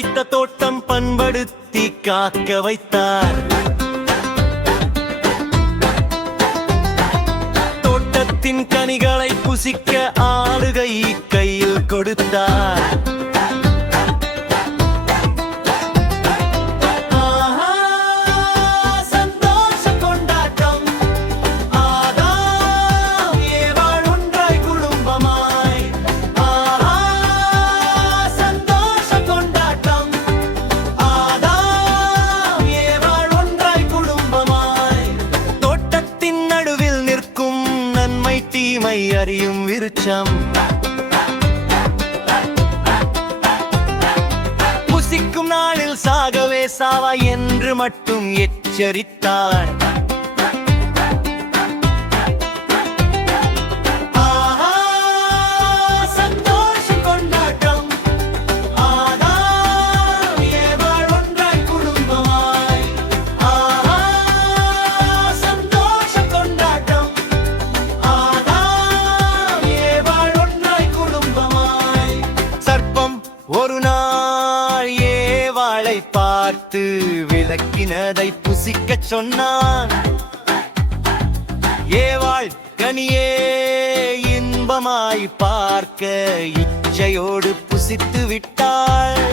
வைத்த தோட்டம் பண்படுத்தி காக்க வைத்தார். தோட்டத்தின் கனிகளை புசிக்க ஆடுகை கையில் கொடுத்தார். தீமை அறியும் விருட்சம் புசிக்கும் நாளில் சாகவே சாவா என்று மட்டும் எச்சரித்தார். ஒரு நாள் ஏவாளை பார்த்து விளக்கினதை புசிக்கச் சொன்னான். ஏவாள் கனியே இன்பமாய் பார்க்க இச்சையோடு புசித்து விட்டாள்.